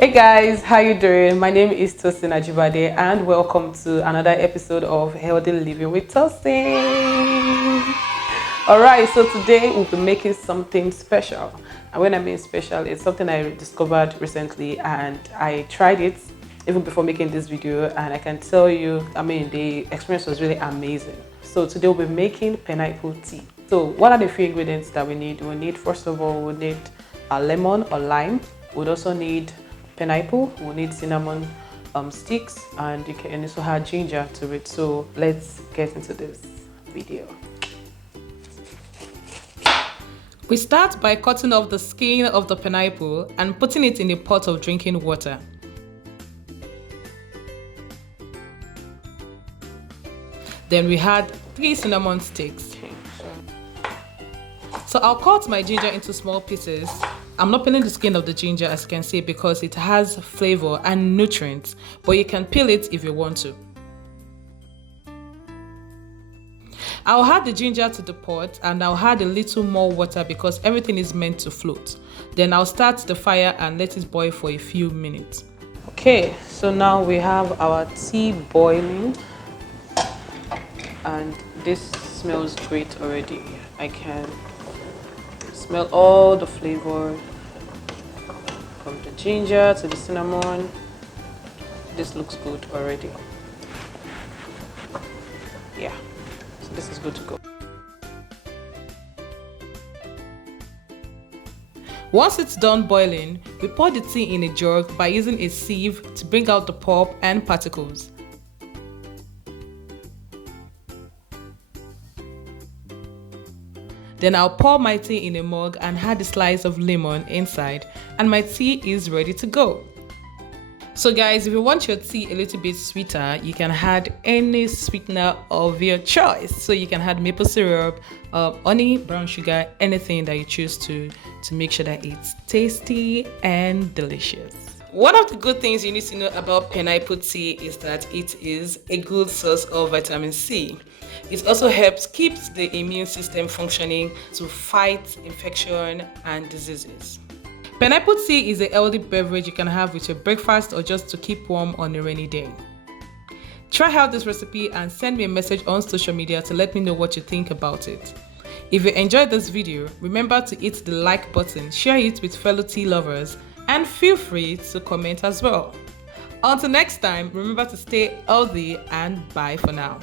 Hey guys, how you doing? My name is Tosin and welcome to another episode of Healthy Living with Tosin. Alright, so today we'll be making something special. And when I mean special, it's something I discovered recently and I tried it even before making this video, and I can tell you, the experience was really amazing. So today we'll be making pineapple tea. So what are the few ingredients that we need? First of all, we need a lemon or lime. We'd also need pineapple, we'll need cinnamon sticks, and you can also add ginger to it. So let's get into this video. We start by cutting off the skin of the pineapple and putting it in a pot of drinking water. Then we add 3 cinnamon sticks. So I'll cut my ginger into small pieces. I'm not peeling the skin of the ginger, as you can see, because it has flavor and nutrients, but you can peel it if you want to. I'll add the ginger to the pot and I'll add a little more water because everything is meant to float. Then I'll start the fire and let it boil for a few minutes. Okay, so now we have our tea boiling and this smells great already. I can smell all the flavor from the ginger to the cinnamon. This looks good already. Yeah, so this is good to go. Once it's done boiling, we pour the tea in a jug by using a sieve to bring out the pulp and particles. Then I'll pour my tea in a mug and add a slice of lemon inside, and my tea is ready to go. So guys, if you want your tea a little bit sweeter, you can add any sweetener of your choice. So you can add maple syrup, honey, brown sugar, anything that you choose to make sure that it's tasty and delicious. One of the good things you need to know about pineapple tea is that it is a good source of vitamin C. It also helps keep the immune system functioning to fight infection and diseases. Pineapple tea is a healthy beverage you can have with your breakfast or just to keep warm on a rainy day. Try out this recipe and send me a message on social media to let me know what you think about it. If you enjoyed this video, remember to hit the like button, share it with fellow tea lovers, and feel free to comment as well. Until next time, remember to stay healthy and bye for now.